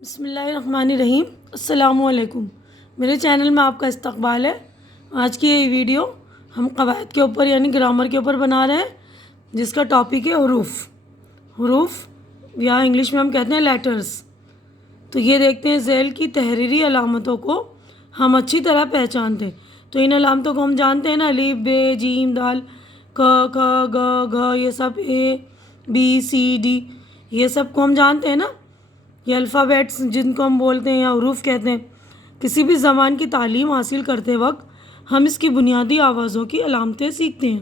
بسم اللہ الرحمن الرحیم۔ السلام علیکم، میرے چینل میں آپ کا استقبال ہے۔ آج کی یہ ویڈیو ہم قواعد کے اوپر یعنی گرامر کے اوپر بنا رہے ہیں، جس کا ٹاپک ہے حروف یا انگلش میں ہم کہتے ہیں لیٹرز۔ تو یہ دیکھتے ہیں ذیل کی تحریری علامتوں کو ہم اچھی طرح پہچانتے ہیں۔ تو ان علامتوں کو ہم جانتے ہیں نا، الف ب ج د ک کھ گ گھ، یہ سب اے بی سی ڈی، یہ سب کو ہم جانتے ہیں نا۔ یہ الفابیٹس جن کو ہم بولتے ہیں یا حروف کہتے ہیں۔ کسی بھی زبان کی تعلیم حاصل کرتے وقت ہم اس کی بنیادی آوازوں کی علامتیں سیکھتے ہیں۔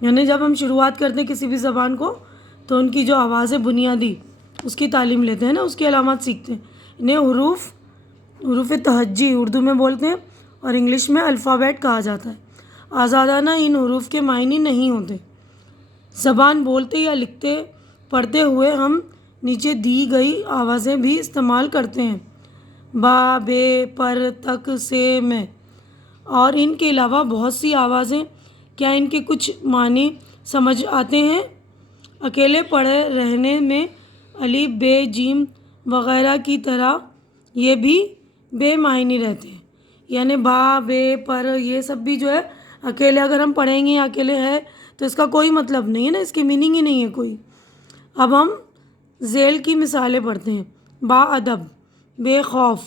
یعنی جب ہم شروعات کرتے ہیں کسی بھی زبان کو تو ان کی جو آواز ہے بنیادی، اس کی تعلیم لیتے ہیں نا، اس کی علامات سیکھتے ہیں۔ انہیں حروف تہجی اردو میں بولتے ہیں اور انگلش میں الفابیٹ کہا جاتا ہے۔ آزادانہ ان حروف کے معنی نہیں ہوتے۔ زبان بولتے یا لکھتے پڑھتے ہوئے ہم نیچے دی گئی آوازیں بھی استعمال کرتے ہیں: با، بے، پر، تک، سے، میں، اور ان کے علاوہ بہت سی آوازیں۔ کیا ان کے کچھ معنی سمجھ آتے ہیں؟ اکیلے پڑھے رہنے میں الف ب ج وغیرہ کی طرح یہ بھی بے معنی رہتے ہیں۔ یعنی با، بے، پر، یہ سب بھی جو ہے اکیلے اگر ہم پڑھیں گے یا اکیلے ہے تو اس کا کوئی مطلب نہیں ہے نا، اس کی میننگ ہی نہیں ہے کوئی۔ اب ہم ذیل کی مثالیں پڑھتے ہیں: با ادب، بے خوف،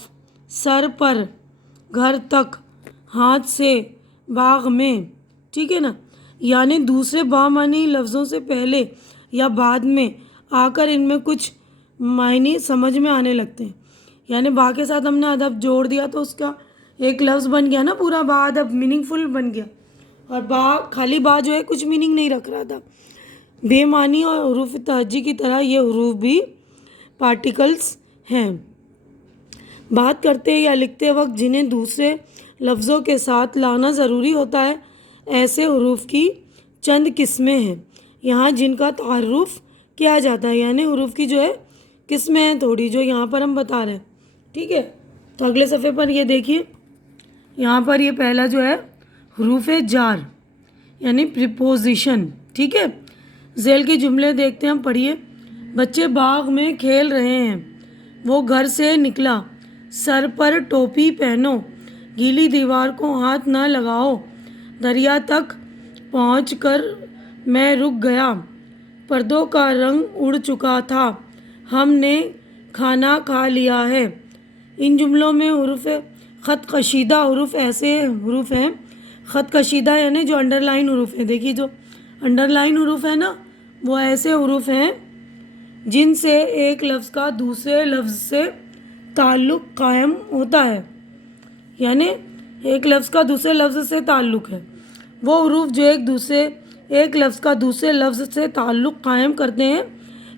سر پر، گھر تک، ہاتھ سے، باغ میں۔ ٹھیک ہے نا، یعنی دوسرے بامعنی لفظوں سے پہلے یا بعد میں آ کر ان میں کچھ معنی سمجھ میں آنے لگتے ہیں۔ یعنی با کے ساتھ ہم نے ادب جوڑ دیا تو اس کا ایک لفظ بن گیا نا، پورا با ادب میننگ فل بن گیا۔ اور با، خالی با جو ہے کچھ میننگ نہیں رکھ رہا تھا۔ بے معنی اور حروف تہجی کی طرح یہ حروف بھی پارٹیکلز ہیں۔ بات کرتے یا لکھتے وقت جنہیں دوسرے لفظوں کے ساتھ لانا ضروری ہوتا ہے، ایسے حروف کی چند قسمیں ہیں یہاں جن کا تعارف کیا جاتا ہے۔ یعنی حروف کی جو ہے قسمیں ہیں تھوڑی، جو یہاں پر ہم بتا رہے ہیں۔ ٹھیک ہے، تو اگلے صفحے پر یہ دیکھیے، یہاں پر یہ پہلا جو ہے حروف جار یعنی پریپوزیشن۔ ٹھیک ہے، ذیل کے جملے دیکھتے ہیں ہم، پڑھیے: بچے باغ میں کھیل رہے ہیں، وہ گھر سے نکلا، سر پر ٹوپی پہنو، گیلی دیوار کو ہاتھ نہ لگاؤ، دریا تک پہنچ کر میں رک گیا، پردوں کا رنگ اڑ چکا تھا، ہم نے کھانا کھا لیا ہے۔ ان جملوں میں حروف خط کشیدہ حروف ایسے حروف ہیں، خط کشیدہ یعنی جو انڈر لائن حروف ہیں۔ دیکھیے جو انڈر لائن حروف ہیں نا، وہ ایسے حروف ہیں جن سے ایک لفظ کا دوسرے لفظ سے تعلق قائم ہوتا ہے۔ یعنی ایک لفظ کا دوسرے لفظ سے تعلق ہے۔ وہ حروف جو ایک لفظ کا دوسرے لفظ سے تعلق قائم کرتے ہیں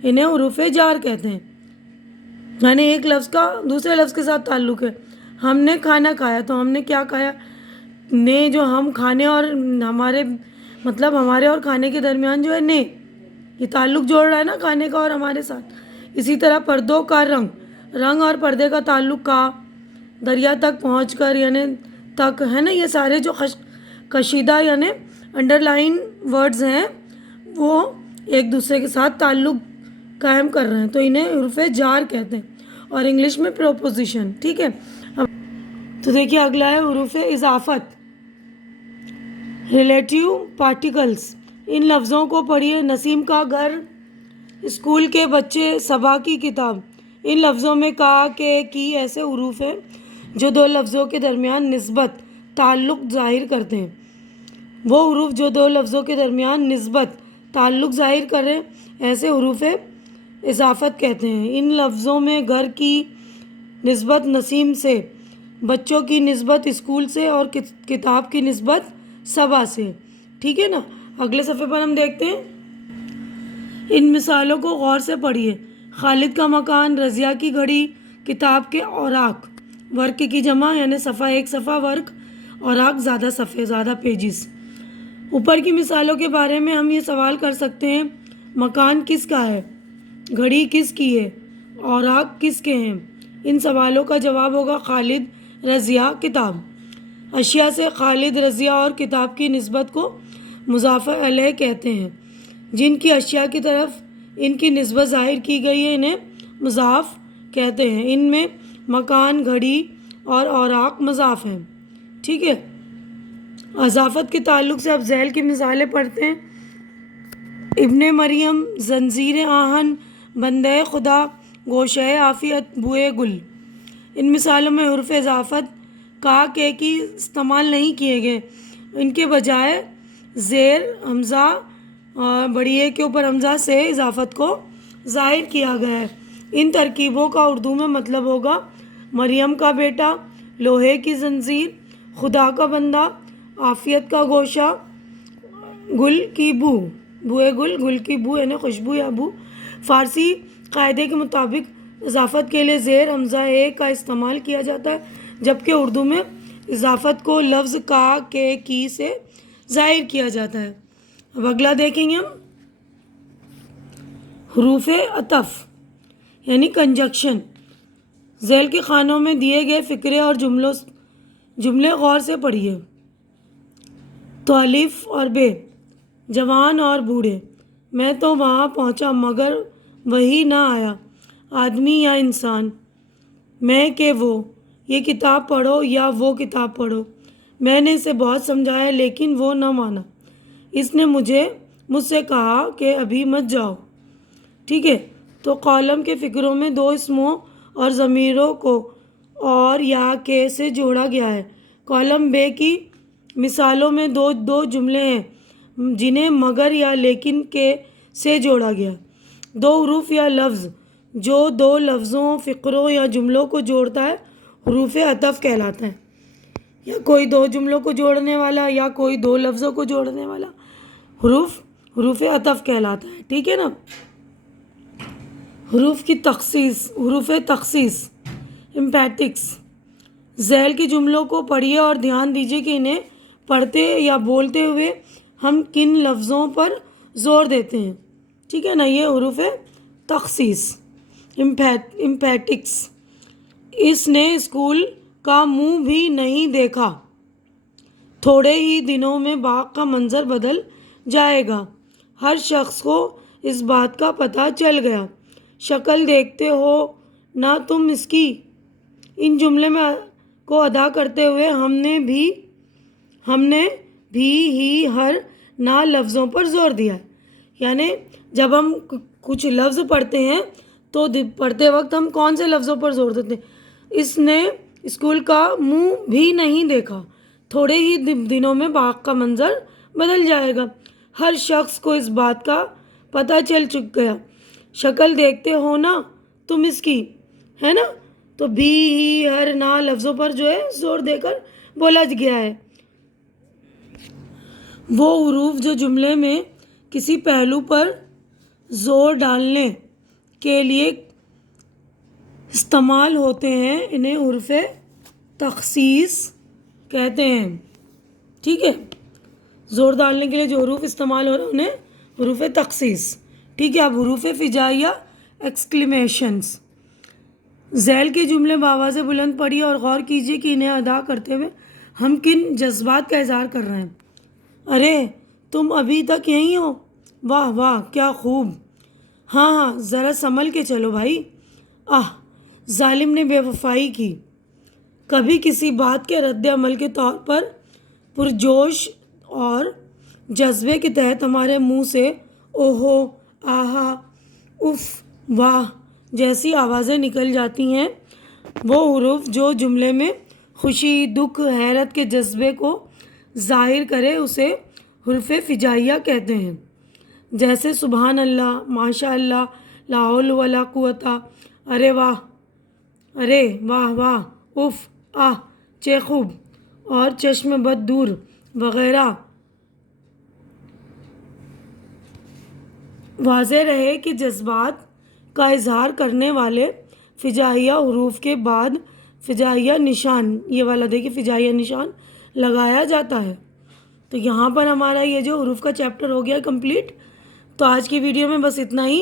انہیں حروف جار کہتے ہیں۔ یعنی ایک لفظ کا دوسرے لفظ کے ساتھ تعلق ہے۔ ہم نے کھانا کھایا، تو ہم نے کیا کھایا؟ نے جو ہم کھانے اور ہمارے ہمارے اور کھانے کے درمیان جو ہے نے، یہ تعلق جوڑ رہا ہے نا کھانے کا اور ہمارے ساتھ۔ اسی طرح پردوں کا رنگ اور پردے کا تعلق کا، دریا تک پہنچ کر یعنی تک ہے نا، یہ سارے جو کشیدہ یعنی انڈر لائن ورڈز ہیں وہ ایک دوسرے کے ساتھ تعلق قائم کر رہے ہیں، تو انہیں حروف جار کہتے ہیں، اور انگلش میں پروپوزیشن۔ ٹھیک ہے، تو دیکھیے اگلا ہے حروف اضافت، ریلیٹیو پارٹیکلز۔ ان لفظوں کو پڑھیے: نسیم کا گھر، اسکول کے بچے، صبا کی کتاب۔ ان لفظوں میں کا، کے، کی ایسے حروف ہیں جو دو لفظوں کے درمیان نسبت تعلق ظاہر کرتے ہیں۔ وہ حروف جو دو لفظوں کے درمیان نسبت تعلق ظاہر کریں ایسے حروف اضافت کہتے ہیں۔ ان لفظوں میں گھر کی نسبت نسیم سے، بچوں کی نسبت اسکول سے، اور کتاب کی نسبت صبا سے۔ ٹھیک ہے نا، اگلے صفحے پر ہم دیکھتے ہیں، ان مثالوں کو غور سے پڑھیے: خالد کا مکان، رضیہ کی گھڑی، کتاب کے اوراق۔ ورق کی جمع یعنی صفحہ، ایک صفحہ ورق، اوراق زیادہ صفحے، زیادہ پیجز۔ اوپر کی مثالوں کے بارے میں ہم یہ سوال کر سکتے ہیں: مکان کس کا ہے؟ گھڑی کس کی ہے؟ اوراق کس کے ہیں؟ ان سوالوں کا جواب ہوگا خالد، رضیہ، کتاب۔ اشیاء سے خالد، رضیہ اور کتاب کی نسبت کو مضاف الیہ کہتے ہیں۔ جن کی اشیاء کی طرف ان کی نسبت ظاہر کی گئی ہے انہیں مضاف کہتے ہیں۔ ان میں مکان، گھڑی اور اوراق مضاف ہیں۔ ٹھیک ہے، اضافت کے تعلق سے اب ذیل کی مثالیں پڑھتے ہیں۔ ابن مریم، زنجیر آہن، بندہ خدا، گوشہ عافیت، بوئے گل۔ ان مثالوں میں حروف اضافت کا کے کی استعمال نہیں کیے گئے، ان کے بجائے زیر حمزہ اور بڑی اے کے اوپر حمزہ سے اضافت کو ظاہر کیا گیا ہے۔ ان ترکیبوں کا اردو میں مطلب ہوگا: مریم کا بیٹا، لوہے کی زنجیر، خدا کا بندہ، عافیت کا گوشہ، گل کی بو، بوئے گل، گل کی بو یعنی خوشبو یا بو۔ فارسی قاعدے کے مطابق اضافت کے لیے زیر حمزہ اے کا استعمال کیا جاتا ہے، جبکہ اردو میں اضافت کو لفظ کا کے کی سے ظاہر کیا جاتا ہے۔ اب اگلا دیکھیں گے ہم حروف عطف یعنی کنجکشن۔ ذیل کے خانوں میں دیے گئے فقرے اور جملے غور سے پڑھیے۔ تو الف اور بے، جوان اور بوڑھے، میں تو وہاں پہنچا مگر وہی نہ آیا، آدمی یا انسان، میں کہ وہ، یہ کتاب پڑھو یا وہ کتاب پڑھو، میں نے اسے بہت سمجھایا لیکن وہ نہ مانا، اس نے مجھ سے کہا کہ ابھی مت جاؤ۔ ٹھیک ہے، تو کالم کے فقروں میں دو اسموں اور ضمیروں کو اور یا کے سے جوڑا گیا ہے۔ کالم بے کی مثالوں میں دو جملے ہیں جنہیں مگر یا لیکن کے سے جوڑا گیا۔ دو حروف یا لفظ جو دو لفظوں، فقروں یا جملوں کو جوڑتا ہے حروف عطف کہلاتا ہے۔ یا کوئی دو جملوں کو جوڑنے والا یا کوئی دو لفظوں کو جوڑنے والا حروف عطف کہلاتا ہے۔ ٹھیک ہے نا۔ حروف تخصیص امپیٹکس۔ ذیل کے جملوں کو پڑھیے اور دھیان دیجیے کہ انہیں پڑھتے یا بولتے ہوئے ہم کن لفظوں پر زور دیتے ہیں۔ ٹھیک ہے نا، یہ حروف تخصیص امپیٹکس۔ اس نے اسکول کا منہ بھی نہیں دیکھا، تھوڑے ہی دنوں میں باغ کا منظر بدل جائے گا، ہر شخص کو اس بات کا پتہ چل گیا، شکل دیکھتے ہو نہ تم اس کی۔ ان جملے کو ادا کرتے ہوئے ہم نے بھی ہی ہر نا لفظوں پر زور دیا ہے۔ یعنی جب ہم کچھ لفظ پڑھتے ہیں تو پڑھتے وقت ہم کون سے لفظوں پر زور دیتے ہیں؟ اس نے اسکول کا منہ بھی نہیں دیکھا، تھوڑے ہی دنوں میں باغ کا منظر بدل جائے گا، ہر شخص کو اس بات کا پتہ چل گیا، شکل دیکھتے ہو نا تم اس کی، ہے نا۔ تو بھی ہی ہر نا لفظوں پر جو ہے زور دے کر بولا گیا ہے۔ وہ حروف جو جملے میں کسی پہلو پر زور ڈالنے کے لیے استعمال ہوتے ہیں انہیں حروف تخصیص کہتے ہیں۔ ٹھیک ہے، زور ڈالنے کے لیے جو حروف استعمال ہو رہے ہیں انہیں حروف تخصیص۔ ٹھیک ہے، اب حروف فجائیہ ایکسکلیمیشنز۔ ذیل کے جملے بآواز بلند پڑھیے اور غور کیجیے کہ انہیں ادا کرتے ہوئے ہم کن جذبات کا اظہار کر رہے ہیں۔ ارے تم ابھی تک یہیں ہو، واہ واہ کیا خوب، ہاں ہاں ذرا سنبھل کے چلو بھائی، ظالم نے بے وفائی کی۔ کبھی کسی بات کے رد عمل کے طور پر پرجوش اور جذبے کے تحت ہمارے منہ سے اوہو، آہا، اف، واہ جیسی آوازیں نکل جاتی ہیں۔ وہ حروف جو جملے میں خوشی، دکھ، حیرت کے جذبے کو ظاہر کرے اسے حروف فجائیہ کہتے ہیں، جیسے سبحان اللہ، ماشاء اللہ، لا حول ولا قوت، ارے واہ، ارے واہ واہ، اف، چے خوب اور چشم بد دور وغیرہ۔ واضح رہے کہ جذبات کا اظہار کرنے والے فجائیہ حروف کے بعد فجائیہ نشان، یہ والا دیکھیے فجائیہ نشان لگایا جاتا ہے۔ تو یہاں پر ہمارا یہ جو حروف کا چیپٹر ہو گیا کمپلیٹ۔ تو آج کی ویڈیو میں بس اتنا ہی۔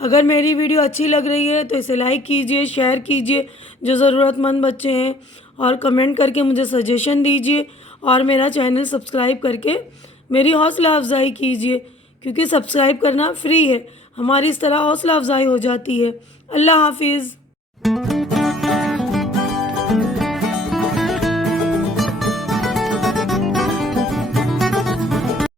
اگر میری ویڈیو اچھی لگ رہی ہے تو اسے لائک کیجئے، شیئر کیجئے جو ضرورت مند بچے ہیں، اور کمنٹ کر کے مجھے سجیشن دیجئے، اور میرا چینل سبسکرائب کر کے میری حوصلہ افزائی کیجئے، کیونکہ سبسکرائب کرنا فری ہے، ہماری اس طرح حوصلہ افزائی ہو جاتی ہے۔ اللہ حافظ۔